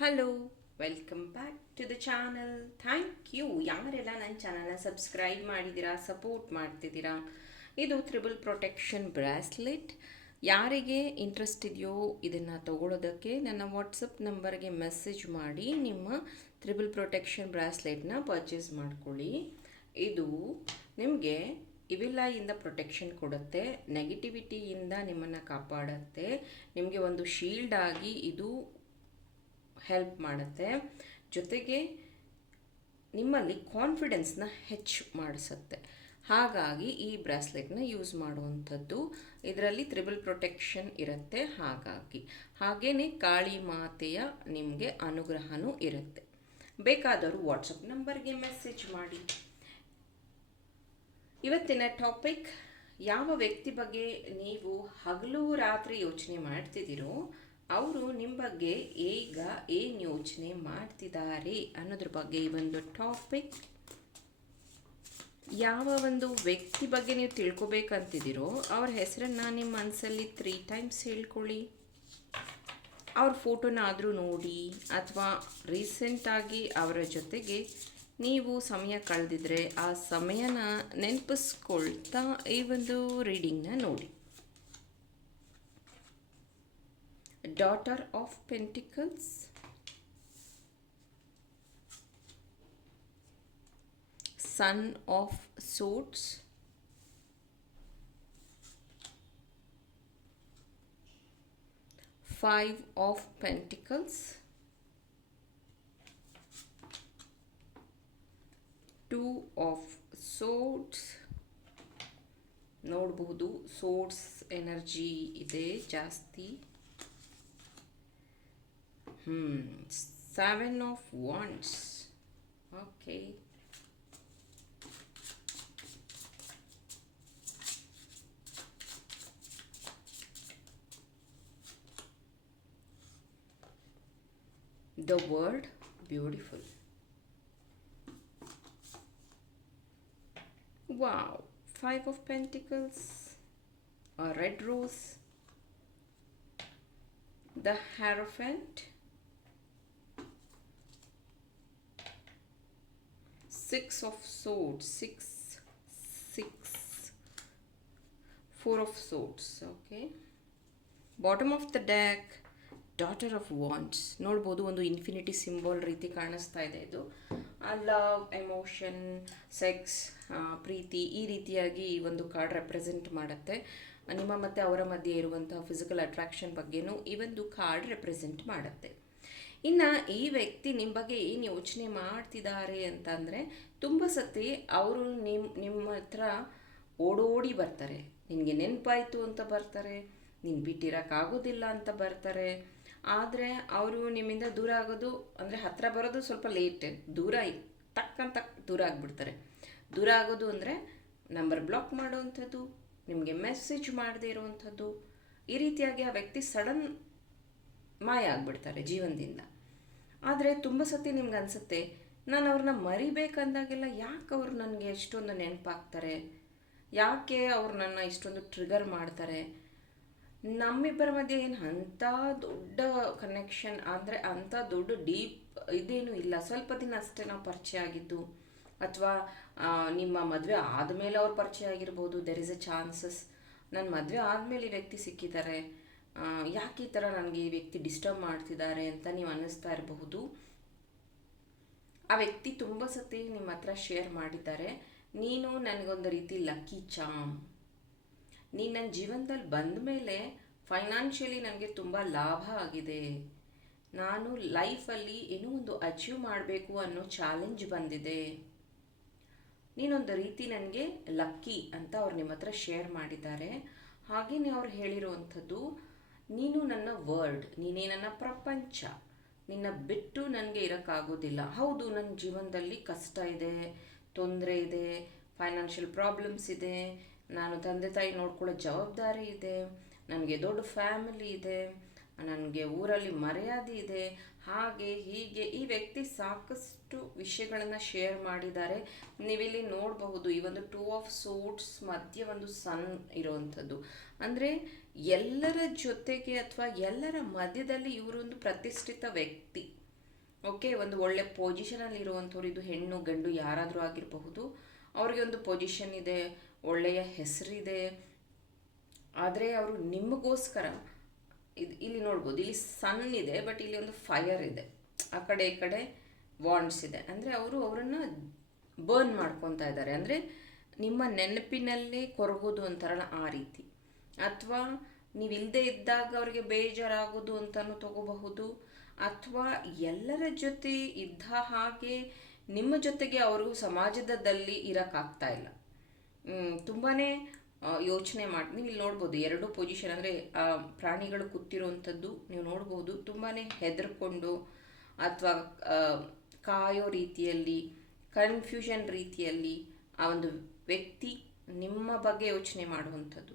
Hello welcome back to the channel thank you ಯಾರೆಲ್ಲ ನನ್ನ ಚಾನಲ್ನ ಸಬ್ಸ್ಕ್ರೈಬ್ ಮಾಡಿದ್ದೀರಾ ಸಪೋರ್ಟ್ ಮಾಡ್ತಿದ್ದೀರಾ, ಇದು ತ್ರಿಬಲ್ ಪ್ರೊಟೆಕ್ಷನ್ ಬ್ರಾಸ್ಲೆಟ್ ಯಾರಿಗೆ ಇಂಟ್ರೆಸ್ಟ್ ಇದೆಯೋ ಇದನ್ನು ತಗೊಳ್ಳೋದಕ್ಕೆ ನನ್ನ ವಾಟ್ಸಪ್ ನಂಬರ್ಗೆ ಮೆಸೇಜ್ ಮಾಡಿ, ನಿಮ್ಮ ತ್ರಿಬಲ್ ಪ್ರೊಟೆಕ್ಷನ್ ಬ್ರಾಸ್ಲೆಟ್ನ ಪರ್ಚೇಸ್ ಮಾಡ್ಕೊಳ್ಳಿ. ಇದು ನಿಮಗೆ ಇವಿಲ್ಲಾಯಿಂದ ಪ್ರೊಟೆಕ್ಷನ್ ಕೊಡುತ್ತೆ ನೆಗೆಟಿವಿಟಿಯಿಂದ ನಿಮ್ಮನ್ನು ಕಾಪಾಡುತ್ತೆ. ನಿಮಗೆ ಒಂದು ಶೀಲ್ಡ್ ಆಗಿ ಇದು ಹೆಲ್ಪ್ ಮಾಡುತ್ತೆ. ಜೊತೆಗೆ ನಿಮ್ಮಲ್ಲಿ ಕಾನ್ಫಿಡೆನ್ಸ್ನ ಹೆಚ್ಚು ಮಾಡಿಸುತ್ತೆ. ಹಾಗಾಗಿ ಈ ಬ್ರಾಸ್ಲೆಟ್ನ ಯೂಸ್ ಮಾಡುವಂಥದ್ದು ಇದರಲ್ಲಿ ತ್ರಿಬಲ್ ಪ್ರೊಟೆಕ್ಷನ್ ಇರುತ್ತೆ. ಹಾಗಾಗಿ ಹಾಗೆಯೇ ಕಾಳಿ ಮಾತೆಯ ನಿಮಗೆ ಅನುಗ್ರಹನೂ ಇರುತ್ತೆ. ಬೇಕಾದವರು ವಾಟ್ಸಪ್ ನಂಬರ್ಗೆ ಮೆಸೇಜ್ ಮಾಡಿ. ಇವತ್ತಿನ ಟಾಪಿಕ್ ಯಾವ ವ್ಯಕ್ತಿ ಬಗ್ಗೆ ನೀವು ಹಗಲು ರಾತ್ರಿ ಯೋಚನೆ ಮಾಡ್ತಿದ್ದೀರೋ ಅವರು ನಿಮ್ಮ ಬಗ್ಗೆ ಈಗ ಏನು ಯೋಚನೆ ಮಾಡ್ತಿದ್ದಾರೆ ಅನ್ನೋದ್ರ ಬಗ್ಗೆ ಈ ಒಂದು ಟಾಪಿಕ್ ಯಾವ ಒಂದು ವ್ಯಕ್ತಿ ಬಗ್ಗೆ ನೀವು ತಿಳ್ಕೊಬೇಕಂತಿದ್ದೀರೋ ಅವ್ರ ಹೆಸರನ್ನು ನಿಮ್ಮ ಮನಸ್ಸಲ್ಲಿ ತ್ರೀ ಟೈಮ್ಸ್ ಹೇಳ್ಕೊಳ್ಳಿ. ಅವ್ರ ಫೋಟೋನಾದರೂ ನೋಡಿ ಅಥವಾ ರೀಸೆಂಟಾಗಿ ಅವರ ಜೊತೆಗೆ ನೀವು ಸಮಯ ಕಳೆದಿದ್ರೆ ಆ ಸಮಯನ ನೆನಪಿಸ್ಕೊಳ್ತಾ ಈ ಒಂದು ರೀಡಿಂಗ್ನ ನೋಡಿ. Daughter of pentacles son of swords five of pentacles two of swords ನೋಡಬಹುದು ಸೋಟ್ಸ್ ಎನರ್ಜಿ ಇದೆ ಜಾಸ್ತಿ. Hmm. Seven of Wands. Okay. The word beautiful. Wow. Five of Pentacles. A red rose. The Hierophant Six of Swords, six, six, Four of Swords, okay. Bottom of the deck, daughter of wands ನೋಡ್ಬೋದು ಒಂದು infinity symbol ರೀತಿ ಕಾಣಿಸ್ತಾ ಇದೆ ಇದು. Love emotion sex ಪ್ರೀತಿ ಈ ರೀತಿಯಾಗಿ ಈ ಒಂದು ಕಾರ್ಡ್ ರೆಪ್ರೆಸೆಂಟ್ ಮಾಡುತ್ತೆ. ನಿಮ್ಮ ಮತ್ತು ಅವರ ಮಧ್ಯೆ ಇರುವಂತಹ ಫಿಸಿಕಲ್ ಅಟ್ರಾಕ್ಷನ್ ಬಗ್ಗೆನೂ ಈ ಒಂದು ಕಾರ್ಡ್ ರೆಪ್ರೆಸೆಂಟ್ ಮಾಡುತ್ತೆ. ಇನ್ನು ಈ ವ್ಯಕ್ತಿ ನಿಮ್ಮ ಬಗ್ಗೆ ಏನು ಯೋಚನೆ ಮಾಡ್ತಿದ್ದಾರೆ ಅಂತಂದರೆ ತುಂಬ ಸತಿ ಅವರು ನಿಮ್ಮ ನಿಮ್ಮ ಹತ್ರ ಓಡೋಡಿ ಬರ್ತಾರೆ. ನಿನಗೆ ನೆನಪಾಯಿತು ಅಂತ ಬರ್ತಾರೆ. ನೀನು ಬಿಟ್ಟಿರೋಕ್ಕಾಗೋದಿಲ್ಲ ಅಂತ ಬರ್ತಾರೆ. ಆದರೆ ಅವರು ನಿಮ್ಮಿಂದ ದೂರ ಆಗೋದು ಅಂದರೆ ಹತ್ತಿರ ಬರೋದು ಸ್ವಲ್ಪ ಲೇಟ್ ದೂರ ತಕ್ಕಂತ ದೂರ ಆಗಿಬಿಡ್ತಾರೆ. ದೂರ ಆಗೋದು ಅಂದರೆ ನಂಬರ್ ಬ್ಲಾಕ್ ಮಾಡೋವಂಥದ್ದು, ನಿಮಗೆ ಮೆಸೇಜ್ ಮಾಡದೇ ಇರುವಂಥದ್ದು. ಈ ರೀತಿಯಾಗಿ ಆ ವ್ಯಕ್ತಿ ಸಡನ್ ಮಾಯ ಆಗಿಬಿಡ್ತಾರೆ ಜೀವನದಿಂದ. ಆದರೆ ತುಂಬ ಸತಿ ನಿಮ್ಗೆ ಅನಿಸುತ್ತೆ ನಾನು ಅವ್ರನ್ನ ಮರಿಬೇಕಂದಾಗೆಲ್ಲ ಯಾಕೆ ಅವ್ರು ನನಗೆ ಎಷ್ಟೊಂದು ನೆನಪಾಗ್ತಾರೆ? ಯಾಕೆ ಅವ್ರು ನನ್ನ ಇಷ್ಟೊಂದು ಟ್ರಿಗರ್ ಮಾಡ್ತಾರೆ? ನಮ್ಮಿಬ್ಬರ ಮಧ್ಯೆ ಏನು ಅಂಥ ದೊಡ್ಡ ಕನೆಕ್ಷನ್ ಅಂದರೆ ಅಂಥ ದೊಡ್ಡ ಡೀಪ್ ಇದೇನು ಇಲ್ಲ. ಸ್ವಲ್ಪ ದಿನ ಅಷ್ಟೇ ನಾವು ಪರಿಚಯ ಆಗಿದ್ದು. ಅಥವಾ ನಿಮ್ಮ ಮದುವೆ ಆದಮೇಲೆ ಅವ್ರ ಪರಿಚಯ ಆಗಿರ್ಬೋದು. ದೆರ್ ಇಸ್ ಎ ಚಾನ್ಸಸ್ ನನ್ನ ಮದುವೆ ಆದಮೇಲೆ ಈ ವ್ಯಕ್ತಿ ಸಿಕ್ಕಿದ್ದಾರೆ. ಯಾಕೆ ಈ ಥರ ನನಗೆ ಈ ವ್ಯಕ್ತಿ ಡಿಸ್ಟರ್ಬ್ ಮಾಡ್ತಿದ್ದಾರೆ ಅಂತ ನೀವು ಅನ್ನಿಸ್ತಾ ಇರಬಹುದು? ಆ ವ್ಯಕ್ತಿ ತುಂಬ ಸತಿ ನಿಮ್ಮ ಹತ್ರ ಶೇರ್ ಮಾಡಿದ್ದಾರೆ. ನೀನು ನನಗೊಂದು ರೀತಿ ಲಕ್ಕಿ ಚಾಮ್ ನೀನು ನನ್ನ ಜೀವನದಲ್ಲಿ ಬಂದ ಮೇಲೆ ಫೈನಾನ್ಷಿಯಲಿ ನನಗೆ ತುಂಬ ಲಾಭ ಆಗಿದೆ. ನಾನು ಲೈಫಲ್ಲಿ ಏನೋ ಒಂದು ಅಚೀವ್ ಮಾಡಬೇಕು ಅನ್ನೋ ಚಾಲೆಂಜ್ ಬಂದಿದೆ. ನೀನೊಂದು ರೀತಿ ನನಗೆ ಲಕ್ಕಿ ಅಂತ ಅವ್ರು ನಿಮ್ಮ ಹತ್ರ ಶೇರ್ ಮಾಡಿದ್ದಾರೆ. ಹಾಗೆಯೇ ಅವ್ರು ಹೇಳಿರುವಂಥದ್ದು ನೀನು ನನ್ನ ವರ್ಲ್ಡ್ ನೀನೇ ನನ್ನ ಪ್ರಪಂಚ. ನಿನ್ನ ಬಿಟ್ಟು ನನಗೆ ಇರೋಕ್ಕಾಗೋದಿಲ್ಲ. ಹೌದು ನನ್ನ ಜೀವನದಲ್ಲಿ ಕಷ್ಟ ಇದೆ, ತೊಂದರೆ ಇದೆ ಫೈನಾನ್ಷಿಯಲ್ ಪ್ರಾಬ್ಲಮ್ಸ್ ಇದೆ, ನಾನು ತಂದೆ ತಾಯಿ ನೋಡ್ಕೊಳ್ಳೋ ಜವಾಬ್ದಾರಿ ಇದೆ, ನನಗೆ ದೊಡ್ಡ ಫ್ಯಾಮಿಲಿ ಇದೆ. ನನಗೆ ಊರಲ್ಲಿ ಮರ್ಯಾದೆ ಇದೆ. ಹಾಗೆ ಹೀಗೆ ಈ ವ್ಯಕ್ತಿ ಸಾಕಷ್ಟು ವಿಷಯಗಳನ್ನು ಶೇರ್ ಮಾಡಿದ್ದಾರೆ. ನೀವಿಲ್ಲಿ ನೋಡಬಹುದು ಈ ಒಂದು ಟೂ ಆಫ್ ಸೂಟ್ಸ್ ಮಧ್ಯೆ ಒಂದು ಸನ್ ಇರುವಂಥದ್ದು. ಅಂದರೆ ಎಲ್ಲರ ಜೊತೆಗೆ ಅಥವಾ ಎಲ್ಲರ ಮಧ್ಯದಲ್ಲಿ ಇವರೊಂದು ಪ್ರತಿಷ್ಠಿತ ವ್ಯಕ್ತಿ. ಓಕೆ ಒಂದು ಒಳ್ಳೆ ಪೊಸಿಷನಲ್ಲಿ ಇರುವಂಥವ್ರು ಇದು ಹೆಣ್ಣು, ಗಂಡು ಯಾರಾದರೂ ಆಗಿರಬಹುದು. ಅವ್ರಿಗೆ ಒಂದು ಪೊಸಿಷನ್ ಇದೆ, ಒಳ್ಳೆಯ ಹೆಸರಿದೆ. ಆದರೆ ಅವರು ನಿಮಗೋಸ್ಕರ ಇದು ಇಲ್ಲಿ ನೋಡ್ಬೋದು. ಇಲ್ಲಿ ಸನ್ ಇದೆ ಬಟ್ ಇಲ್ಲಿ ಒಂದು ಫೈರ್ ಇದೆ. ಆ ಕಡೆ, ಈ ಕಡೆ ವಾಂಡ್ಸ್ ಇದೆ. ಅಂದರೆ ಅವರು ಅವರನ್ನು ಬರ್ನ್ ಮಾಡ್ಕೊತಾ ಇದ್ದಾರೆ. ಅಂದರೆ ನಿಮ್ಮ ನೆನಪಿನಲ್ಲೇ ಕೊರಗೋದು ಅಂತಾರಲ್ಲ ಆ ರೀತಿ. ಅಥವಾ ನೀವು ಇಲ್ಲದೆ ಇದ್ದಾಗ ಅವರಿಗೆ ಬೇಜಾರಾಗೋದು ಅಂತಲೂ ತಗೋಬಹುದು. ಅಥವಾ ಎಲ್ಲರ ಜೊತೆ ಇದ್ದ ಹಾಗೆ ನಿಮ್ಮ ಜೊತೆಗೆ ಅವರು ಸಮಾಜದಲ್ಲಿ ಇರೋಕ್ಕಾಗ್ತಾ ಇಲ್ಲ. ತುಂಬಾ ಯೋಚನೆ ಮಾಡಿ, ನೀವು ಇಲ್ಲಿ ನೋಡ್ಬೋದು, ಎರಡು ಪೊಸಿಷನ್ ಅಂದರೆ ಪ್ರಾಣಿಗಳು ಕೂತಿರುವಂಥದ್ದು ನೀವು ನೋಡ್ಬೋದು ತುಂಬಾ ಹೆದರ್ಕೊಂಡು ಅಥವಾ ಕಾಯೋ ರೀತಿಯಲ್ಲಿ ಕನ್ಫ್ಯೂಷನ್ ರೀತಿಯಲ್ಲಿ ಆ ಒಂದು ವ್ಯಕ್ತಿ ನಿಮ್ಮ ಬಗ್ಗೆ ಯೋಚನೆ ಮಾಡುವಂಥದ್ದು.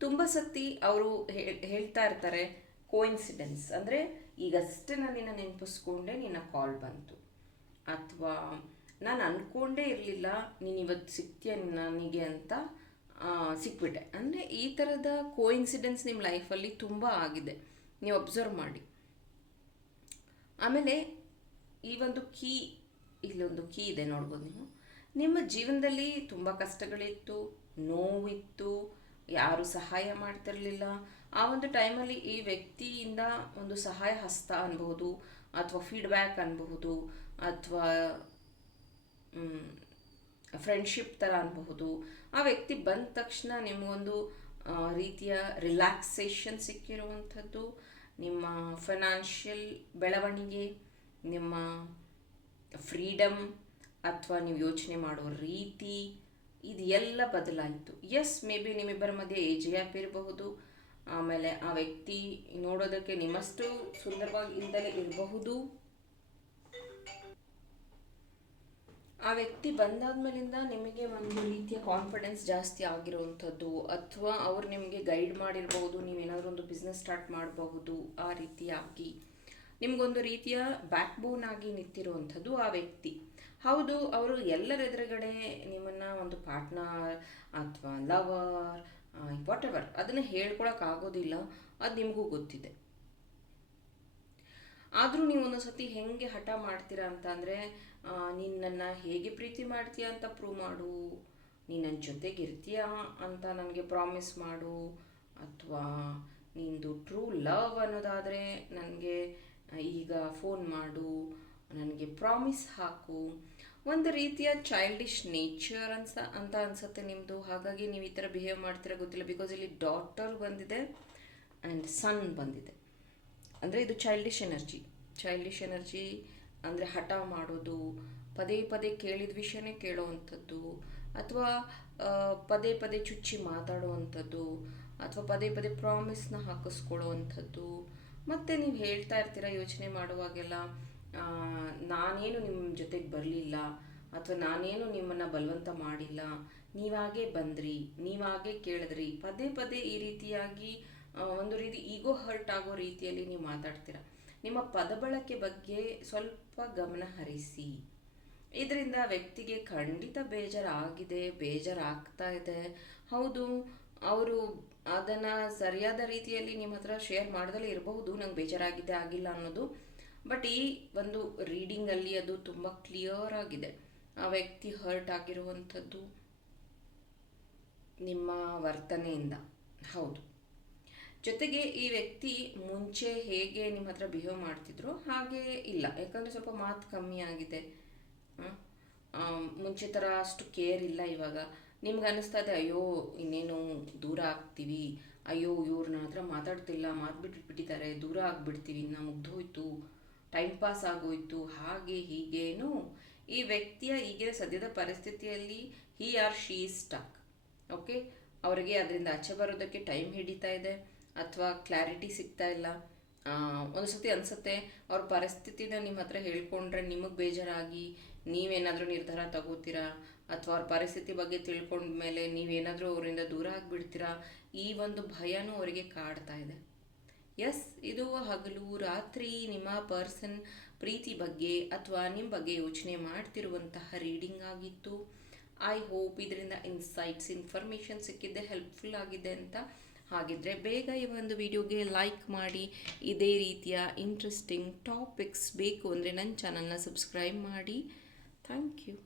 ತುಂಬ ಸತಿ ಅವರು ಹೇಳ್ತಾ ಇರ್ತಾರೆ ಕೋಇನ್ಸಿಡೆನ್ಸ್ ಅಂದರೆ, ಈಗಷ್ಟೇ ನಾನು ನಿನ್ನ ನೆನಪಿಸ್ಕೊಂಡೆ, ನಿನ್ನ ಕಾಲ್ ಬಂತು. ಅಥವಾ, ನಾನು ಅಂದ್ಕೊಂಡೇ ಇರಲಿಲ್ಲ, ನೀನು ಇವತ್ತು ಸಿಗ್ತೀಯ ನನಗೆ ಅಂತ ಸಿಕ್ಬಿಟ್ಟೆ. ಅಂದರೆ ಈ ಥರದ ಕೋಇನ್ಸಿಡೆನ್ಸ್ ನಿಮ್ಮ ಲೈಫಲ್ಲಿ ತುಂಬ ಆಗಿದೆ. ನೀವು ಅಬ್ಸರ್ವ್ ಮಾಡಿ. ಆಮೇಲೆ ಈ ಒಂದು ಕೀ ಇಲ್ಲೊಂದು ಕೀ ಇದೆ ನೋಡ್ಬೋದು ನೀವು. ನಿಮ್ಮ ಜೀವನದಲ್ಲಿ ತುಂಬ ಕಷ್ಟಗಳಿತ್ತು, ನೋವಿತ್ತು, ಯಾರು ಸಹಾಯ ಮಾಡ್ತಿರಲಿಲ್ಲ. ಆ ಒಂದು ಟೈಮಲ್ಲಿ ಈ ವ್ಯಕ್ತಿಯಿಂದ ಒಂದು ಸಹಾಯ ಹಸ್ತ ಅನ್ಬಹುದು, ಅಥವಾ ಫೀಡ್ಬ್ಯಾಕ್ ಅನ್ಬಹುದು, ಅಥವಾ ಫ್ರೆಂಡ್ಶಿಪ್ ಥರ ಅನ್ಬಹುದು. ಆ ವ್ಯಕ್ತಿ ಬಂದ ತಕ್ಷಣ ನಿಮಗೊಂದು ರೀತಿಯ ರಿಲ್ಯಾಕ್ಸೇಷನ್ ಸಿಕ್ಕಿರುವಂಥದ್ದು. ನಿಮ್ಮ ಫೈನಾನ್ಷಿಯಲ್ ಬೆಳವಣಿಗೆ, ನಿಮ್ಮ ಫ್ರೀಡಮ್ ಅಥವಾ ನೀವು ಯೋಚನೆ ಮಾಡೋ ರೀತಿ ಇದು ಎಲ್ಲ ಬದಲಾಯಿತು. ಎಸ್ ಮೇ ಬಿ ನಿಮ್ಮಿಬ್ಬರ ಮಧ್ಯೆ ಏಜ್ ಗ್ಯಾಪ್ ಇರಬಹುದು. ಆಮೇಲೆ ಆ ವ್ಯಕ್ತಿ ನೋಡೋದಕ್ಕೆ ನಿಮ್ಮಷ್ಟು ಸುಂದರವಾಗಿ ಇಲ್ದಲೇ ಇರಬಹುದು. ಆ ವ್ಯಕ್ತಿ ಬಂದಾದ್ಮೇಲಿಂದ ನಿಮಗೆ ಒಂದು ರೀತಿಯ ಕಾನ್ಫಿಡೆನ್ಸ್ ಜಾಸ್ತಿ ಆಗಿರುವಂಥದ್ದು ಅಥವಾ ಅವ್ರು ನಿಮಗೆ ಗೈಡ್ ಮಾಡಿರಬಹುದು ನೀವೇನಾದರೂ ಒಂದು ಬಿಸ್ನೆಸ್ ಸ್ಟಾರ್ಟ್ ಮಾಡಬಹುದು ಆ ರೀತಿಯಾಗಿ. ನಿಮಗೊಂದು ರೀತಿಯ ಬ್ಯಾಕ್ ಬೋನ್ ಆಗಿ ನಿಂತಿರುವಂಥದ್ದು ಆ ವ್ಯಕ್ತಿ. ಹೌದು, ಅವರು ಎಲ್ಲರ ಎದುರುಗಡೆ ನಿಮ್ಮನ್ನು ಒಂದು ಪಾರ್ಟ್ನರ್ ಅಥವಾ ಲವರ್ ವಾಟ್ ಎವರ್ ಅದನ್ನು ಹೇಳ್ಕೊಳಕ್ಕಾಗೋದಿಲ್ಲ ಅದು ನಿಮಗೂ ಗೊತ್ತಿದೆ. ಆದರೂ ನೀವು ಒಂದೊಂದು ಸತಿ ಹೆಂಗೆ ಹಠ ಮಾಡ್ತೀರಾ ಅಂತ ಅಂದರೆ ನಿನ್ನನ್ನು ಹೇಗೆ ಪ್ರೀತಿ ಮಾಡ್ತೀಯ ಅಂತ ಪ್ರೂವ್ ಮಾಡು, ನೀನು ನನ್ನ ಜೊತೆಗೆ ಇರ್ತೀಯಾ ಅಂತ ನನಗೆ ಪ್ರಾಮಿಸ್ ಮಾಡು, ಅಥವಾ ನಿಂದು ಟ್ರೂ ಲವ್ ಅನ್ನೋದಾದರೆ ನನಗೆ, ಈಗ ಫೋನ್ ಮಾಡು, ನನಗೆ ಪ್ರಾಮಿಸ್ ಹಾಕು. ಒಂದು ರೀತಿಯ ಚೈಲ್ಡಿಶ್ ನೇಚರ್ ಅನ್ಸ ಅಂತ ಅನ್ಸುತ್ತೆ ನಿಮ್ಮದು ಹಾಗಾಗಿ ನೀವು ಈ ಥರ ಬಿಹೇವ್ ಮಾಡ್ತೀರಾ ಗೊತ್ತಿಲ್ಲ ಬಿಕಾಸ್ ಇಲ್ಲಿ ಡಾಟರ್ ಬಂದಿದೆ ಆ್ಯಂಡ್ ಸನ್ ಬಂದಿದೆ. ಅಂದರೆ ಇದು ಚೈಲ್ಡಿಶ್ ಎನರ್ಜಿ ಚೈಲ್ಡಿಶ್ ಎನರ್ಜಿ ಅಂದರೆ ಹಠ ಮಾಡೋದು, ಪದೇ ಪದೇ ಕೇಳಿದ ವಿಷಯನೇ ಕೇಳೋವಂಥದ್ದು, ಅಥವಾ ಪದೇ ಪದೇ ಚುಚ್ಚಿ ಮಾತಾಡುವಂಥದ್ದು, ಅಥವಾ ಪದೇ ಪದೇ ಪ್ರಾಮಿಸ್ನ ಹಾಕಿಸ್ಕೊಳ್ಳೋವಂಥದ್ದು. ಮತ್ತು ನೀವು ಹೇಳ್ತಾ ಇರ್ತೀರ ಯೋಚನೆ ಮಾಡುವಾಗೆಲ್ಲ ನಾನೇನು ನಿಮ್ಮ ಜೊತೆಗೆ ಬರಲಿಲ್ಲ, ಅಥವಾ ನಾನೇನು ನಿಮ್ಮನ್ನು ಬಲವಂತ ಮಾಡಿಲ್ಲ, ನೀವಾಗೇ ಬಂದ್ರಿ, ನೀವಾಗೇ ಕೇಳಿದ್ರಿ. ಪದೇ ಪದೇ ಈ ರೀತಿಯಾಗಿ ಒಂದು ರೀತಿ ಈಗೋ ಹರ್ಟ್ ಆಗೋ ರೀತಿಯಲ್ಲಿ ನೀವು ಮಾತಾಡ್ತೀರಾ? ನಿಮ್ಮ ಪದ ಬಳಕೆ ಬಗ್ಗೆ ಸ್ವಲ್ಪ ಗಮನ ಹರಿಸಿ. ಇದರಿಂದ ವ್ಯಕ್ತಿಗೆ ಖಂಡಿತ ಬೇಜಾರಾಗಿದೆ, ಬೇಜಾರಾಗ್ತಾ ಇದೆ. ಹೌದು, ಅವರು ಅದನ್ನು ಸರಿಯಾದ ರೀತಿಯಲ್ಲಿ ನಿಮ್ಮ ಹತ್ರ ಶೇರ್ ಮಾಡ್ದಲೇ ಇರಬಹುದು, ನಂಗೆ ಬೇಜಾರಾಗಿದೆ, ಆಗಿಲ್ಲ ಅನ್ನೋದು. ಬಟ್ ಈ ಒಂದು ರೀಡಿಂಗಲ್ಲಿ ಅದು ತುಂಬ ಕ್ಲಿಯರ್ ಆಗಿದೆ. ಆ ವ್ಯಕ್ತಿ ಹರ್ಟ್ ಆಗಿರುವಂಥದ್ದು ನಿಮ್ಮ ವರ್ತನೆಯಿಂದ. ಹೌದು. ಜೊತೆಗೆ ಈ ವ್ಯಕ್ತಿ ಮುಂಚೆ ಹೇಗೆ ನಿಮ್ಮ ಹತ್ರ ಬಿಹೇವ್ ಮಾಡ್ತಿದ್ರು, ಹಾಗೆ ಇಲ್ಲ. ಯಾಕಂದರೆ ಸ್ವಲ್ಪ ಮಾತು ಕಮ್ಮಿ ಆಗಿದೆ. ಮುಂಚೆ ಥರ ಅಷ್ಟು ಕೇರ್ ಇಲ್ಲ ಇವಾಗ. ನಿಮ್ಗೆ ಅನ್ನಿಸ್ತಾ ಇದೆ, ಅಯ್ಯೋ, ಇನ್ನೇನು ದೂರ ಆಗ್ತೀವಿ. ಅಯ್ಯೋ ಇವ್ರು ನನ್ನ ಹತ್ರ ಮಾತಾಡ್ತಿಲ್ಲ. ಮಾತು ಬಿಟ್ಬಿಟ್ಟಿದ್ದಾರೆ. ದೂರ ಆಗಿಬಿಡ್ತೀವಿ. ಇನ್ನು ಮುಗ್ದೋಯ್ತು. ಟೈಮ್ ಪಾಸ್ ಆಗೋಯ್ತು. ಹಾಗೆ ಹೀಗೇನು ಈ ವ್ಯಕ್ತಿಯ ಈಗಿನ ಸದ್ಯದ ಪರಿಸ್ಥಿತಿಯಲ್ಲಿ he or she stuck okay ಅವರಿಗೆ ಅದರಿಂದ ಆಚೆ ಬರೋದಕ್ಕೆ ಟೈಮ್ ಹಿಡಿತಾ ಇದೆ. ಅಥವಾ ಕ್ಲಾರಿಟಿ ಸಿಗ್ತಾ ಇಲ್ಲ. ಒಂದು ಸತಿ ಅನಿಸುತ್ತೆ, ಅವ್ರ ಪರಿಸ್ಥಿತಿನ ನಿಮ್ಮ ಹತ್ರ ಹೇಳ್ಕೊಂಡ್ರೆ ನಿಮಗೆ ಬೇಜಾರಾಗಿ ನೀವೇನಾದರೂ ನಿರ್ಧಾರ ತಗೋತೀರಾ? ಅಥವಾ ಅವ್ರ ಪರಿಸ್ಥಿತಿ ಬಗ್ಗೆ ತಿಳ್ಕೊಂಡ ಮೇಲೆ ನೀವೇನಾದರೂ ಅವರಿಂದ ದೂರ ಆಗಿಬಿಡ್ತೀರಾ? ಈ ಒಂದು ಭಯನೂ ಅವರಿಗೆ ಕಾಡ್ತಾ ಇದೆ. ಎಸ್, ಇದು ಹಗಲು, ರಾತ್ರಿ ನಿಮ್ಮ ಪರ್ಸನ್ ಪ್ರೀತಿ ಬಗ್ಗೆ ಅಥವಾ ನಿಮ್ಮ ಬಗ್ಗೆ ಯೋಚನೆ ಮಾಡ್ತಿರುವಂತಹ ರೀಡಿಂಗ್ ಆಗಿತ್ತು. ಐ ಹೋಪ್ ಇದರಿಂದ ಇನ್ಸೈಟ್ಸ್, ಇನ್ಫಾರ್ಮೇಷನ್ ಸಿಕ್ಕಿದ್ದೆ ಹೆಲ್ಪ್ಫುಲ್ ಆಗಿದೆ ಅಂತ ಹಾಗಿದ್ರೆ ಬೇಗ ಈ ಒಂದು ವಿಡಿಯೋಗೆ ಲೈಕ್ ಮಾಡಿ, ಇದೇ ರೀತಿಯ ಇಂಟ್ರೆಸ್ಟಿಂಗ್ ಟಾಪಿಕ್ಸ್ ಬೇಕು ಅಂದರೆ ನನ್ನ ಚಾನಲ್ನ ಸಬ್ಸ್ಕ್ರೈಬ್ ಮಾಡಿ. Thank you